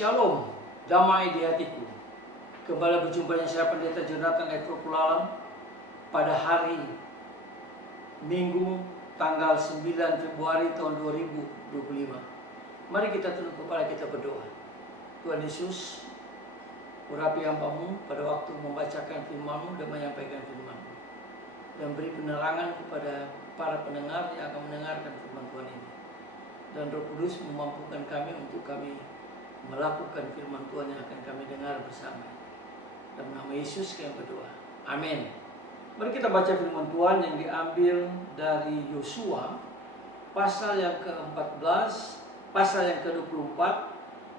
Shalom, damai di hatiku. Kembali berjumpa dengan saya Pendeta Jonathan Eko Pulalang pada hari Minggu tanggal 9 Februari tahun 2025. Mari kita tunduk kepala, kita berdoa. Tuhan Yesus, urapi hambamu pada waktu membacakan firman-Mu dan menyampaikan firman-Mu, dan beri penerangan kepada para pendengar yang akan mendengarkan firman Tuhan ini. Dan Roh Kudus memampukan kami untuk kami melakukan firman Tuhan yang akan kami dengar bersama. Dalam nama Yesus kami berdoa. Amin. Mari kita baca firman Tuhan yang diambil dari Yosua pasal yang ke-14, pasal yang ke-24,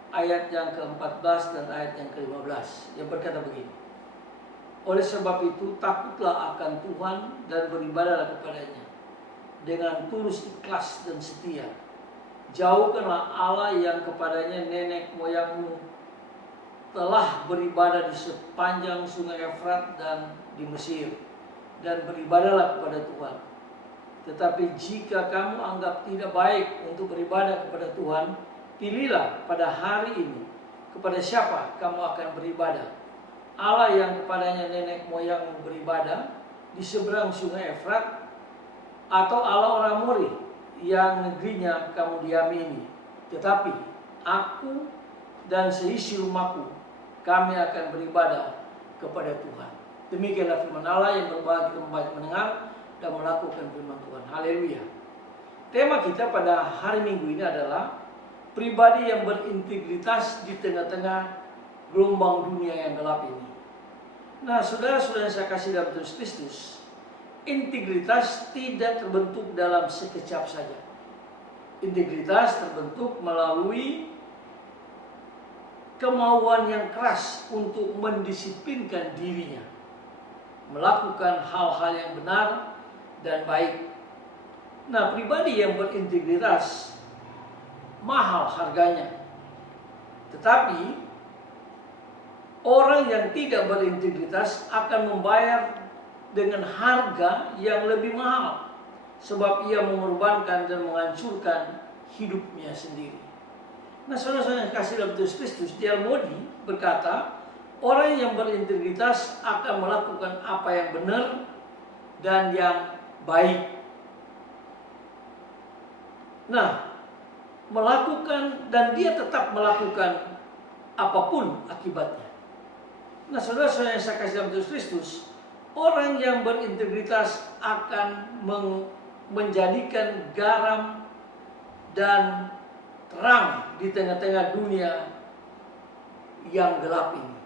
ayat yang ke-14 dan ayat yang ke-15, yang berkata begini. Oleh sebab itu takutlah akan Tuhan dan beribadahlah kepadanya dengan tulus ikhlas dan setia. Jauhkanlah Allah yang kepadanya nenek moyangmu telah beribadah di sepanjang sungai Efrat dan di Mesir, dan beribadahlah kepada Tuhan. Tetapi jika kamu anggap tidak baik untuk beribadah kepada Tuhan, pilihlah pada hari ini kepada siapa kamu akan beribadah. Allah yang kepadanya nenek moyangmu beribadah di seberang sungai Efrat, atau Allah orang Amori yang negerinya kamu diami ini. Tetapi aku dan seisi rumahku, kami akan beribadah kepada Tuhan. Demikianlah firman Allah yang berbahagia kita mendengar dan melakukan firman Tuhan. Haleluya. Tema kita pada hari Minggu ini adalah pribadi yang berintegritas di tengah-tengah gelombang dunia yang gelap ini. Nah, saudara-saudara yang saya kasih dalam Tuhan Kristus, integritas tidak terbentuk dalam sekejap saja. Integritas terbentuk melalui kemauan yang keras untuk mendisiplinkan dirinya, melakukan hal-hal yang benar dan baik. Nah, pribadi yang berintegritas mahal harganya. Tetapi orang yang tidak berintegritas akan membayar dengan harga yang lebih mahal, sebab ia mengorbankan dan menghancurkan hidupnya sendiri. Nah, saudara-saudara yang kasih dalam Yesus Kristus, D.L. Moody berkata, orang yang berintegritas akan melakukan apa yang benar dan yang baik. Nah, melakukan, dan dia tetap melakukan apapun akibatnya. Nah, saudara-saudara yang saya kasih dalam Yesus Kristus, orang yang berintegritas akan menjadikan garam dan terang di tengah-tengah dunia yang gelap ini.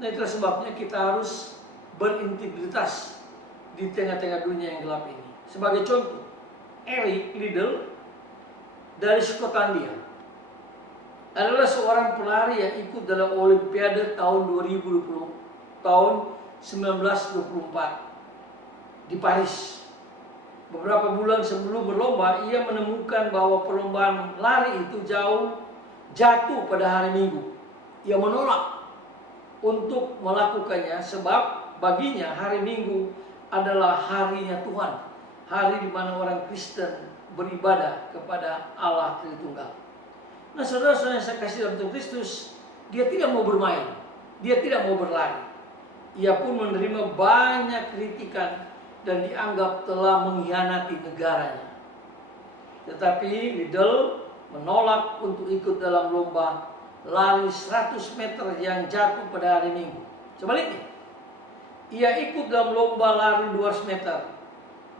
Nah, itulah sebabnya kita harus berintegritas di tengah-tengah dunia yang gelap ini. Sebagai contoh, Eric Liddell dari Skotlandia adalah seorang pelari yang ikut dalam Olimpiade tahun 2020, tahun 1924 di Paris. Beberapa bulan sebelum berlomba, ia menemukan bahwa perlombaan lari itu jatuh pada hari Minggu. Ia menolak untuk melakukannya sebab baginya hari Minggu adalah harinya Tuhan, hari di mana orang Kristen beribadah kepada Allah Tritunggal. Nah, saudara-saudara yang saya kasih dalam Tuhan Kristus, dia tidak mau bermain, dia tidak mau berlari. Ia pun menerima banyak kritikan dan dianggap telah mengkhianati negaranya. Tetapi Liddell menolak untuk ikut dalam lomba lari 100 meter yang jatuh pada hari Minggu. Sebaliknya, ia ikut dalam lomba lari 200 meter,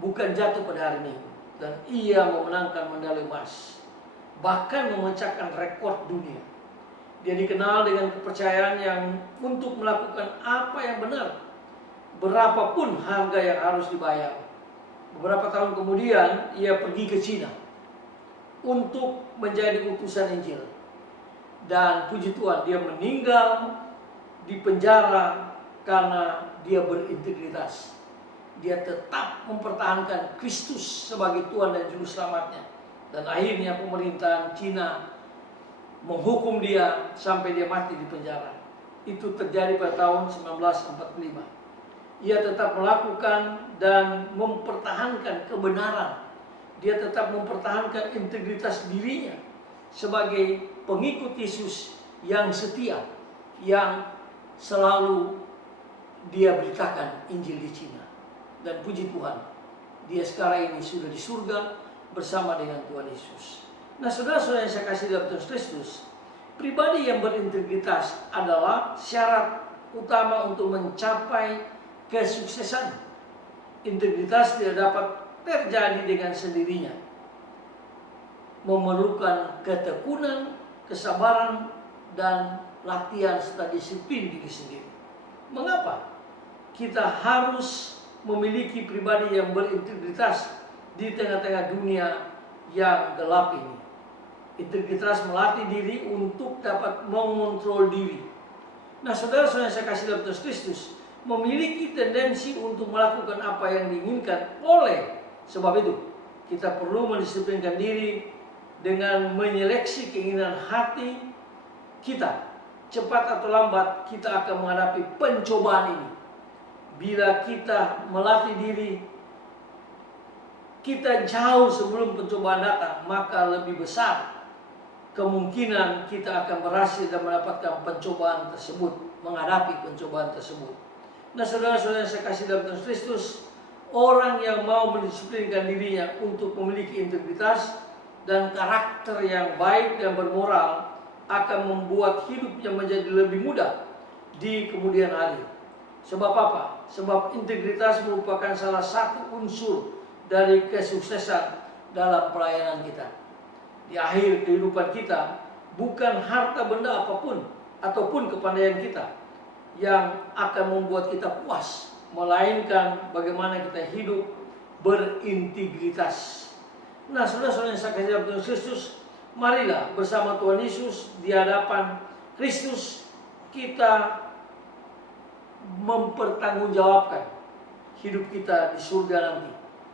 bukan jatuh pada hari Minggu, dan ia memenangkan medali emas, bahkan memecahkan rekor dunia. Dia dikenal dengan kepercayaan yang untuk melakukan apa yang benar, berapapun harga yang harus dibayar. Beberapa tahun kemudian, ia pergi ke Cina untuk menjadi utusan Injil. Dan puji Tuhan, dia meninggal di penjara karena dia berintegritas. Dia tetap mempertahankan Kristus sebagai Tuhan dan Juru Selamatnya. Dan akhirnya pemerintahan Cina menghukum dia sampai dia mati di penjara. Itu terjadi pada tahun 1945. Ia tetap melakukan dan mempertahankan kebenaran. Dia tetap mempertahankan integritas dirinya sebagai pengikut Yesus yang setia, yang selalu dia beritakan Injil di Cina. Dan puji Tuhan, dia sekarang ini sudah di surga bersama dengan Tuhan Yesus. Nah, saudara-saudara yang saya kasih dalam Tuhan Kristus, pribadi yang berintegritas adalah syarat utama untuk mencapai kesuksesan. Integritas tidak dapat terjadi dengan sendirinya. Memerlukan ketekunan, kesabaran, dan latihan serta disiplin diri sendiri. Mengapa kita harus memiliki pribadi yang berintegritas di tengah-tengah dunia yang gelap ini? Integritas melatih diri untuk dapat mengontrol diri. Nah, saudara-saudara yang saya kasih dalam Tuhan Kristus, memiliki tendensi untuk melakukan apa yang diinginkan. Oleh sebab itu, kita perlu mendisiplinkan diri dengan menyeleksi keinginan hati kita. Cepat atau lambat kita akan menghadapi pencobaan ini. Bila kita melatih diri kita jauh sebelum pencobaan datang, maka lebih besar kemungkinan kita akan berhasil dan mendapatkan pencobaan tersebut, menghadapi pencobaan tersebut. Nah, saudara-saudara yang saya kasih dalam Tuhan Kristus, orang yang mau mendisiplinkan dirinya untuk memiliki integritas dan karakter yang baik dan bermoral akan membuat hidupnya menjadi lebih mudah di kemudian hari. Sebab apa? Sebab integritas merupakan salah satu unsur dari kesuksesan dalam pelayanan kita. Di akhir kehidupan kita, bukan harta benda apapun ataupun kepandaian kita yang akan membuat kita puas, melainkan bagaimana kita hidup berintegritas. Nah, saudara-saudara yang saya kasih dalam Tuhan Kristus, marilah bersama Tuhan Yesus di hadapan Kristus kita mempertanggungjawabkan hidup kita di surga nanti.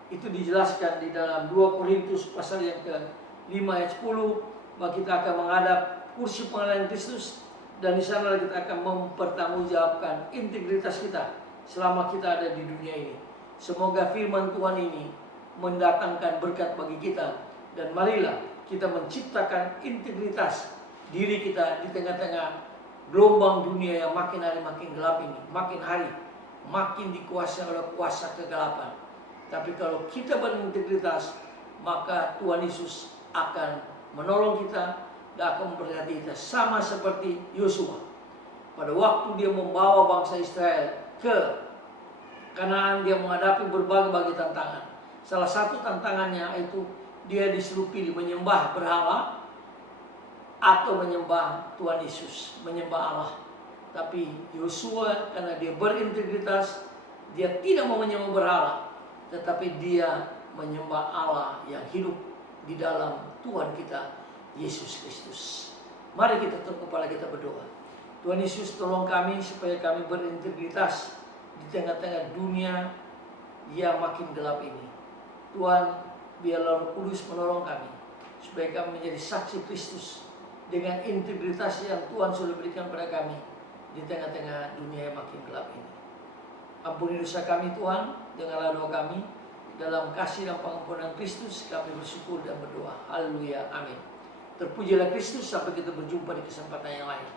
Itu dijelaskan di dalam 2 Korintus pasal yang ke-5 ayat 10, bahwa kita akan menghadap kursi pengadilan Kristus, dan di sana kita akan mempertanggungjawabkan integritas kita selama kita ada di dunia ini. Semoga firman Tuhan ini mendatangkan berkat bagi kita, dan marilah kita menciptakan integritas diri kita di tengah-tengah gelombang dunia yang makin hari makin gelap ini, makin hari makin dikuasai oleh kuasa kegelapan. Tapi kalau kita berintegritas, maka Tuhan Yesus akan menolong kita dan akan memberkati kita, sama seperti Yosua. Pada waktu dia membawa bangsa Israel ke Kanaan, dia menghadapi berbagai tantangan. Salah satu tantangannya itu dia disuruh pilih menyembah berhala atau menyembah Tuhan Yesus, menyembah Allah. Tapi Yosua karena dia berintegritas, dia tidak mau menyembah berhala, tetapi dia menyembah Allah yang hidup di dalam Tuhan kita Yesus Kristus. Mari kita tutup kepala kita berdoa. Tuhan Yesus, tolong kami supaya kami berintegritas di tengah-tengah dunia yang makin gelap ini. Tuhan, biarlah Roh Kudus menolong kami supaya kami menjadi saksi Kristus dengan integritas yang Tuhan sudah berikan pada kami di tengah-tengah dunia yang makin gelap ini. Ampuni dosa kami Tuhan, dengarlah doa kami. Dalam kasih dan pengampunan Kristus kami bersyukur dan berdoa. Haleluya, amin. Terpujilah Kristus, sampai kita berjumpa di kesempatan yang lain.